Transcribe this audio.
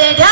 Yeah.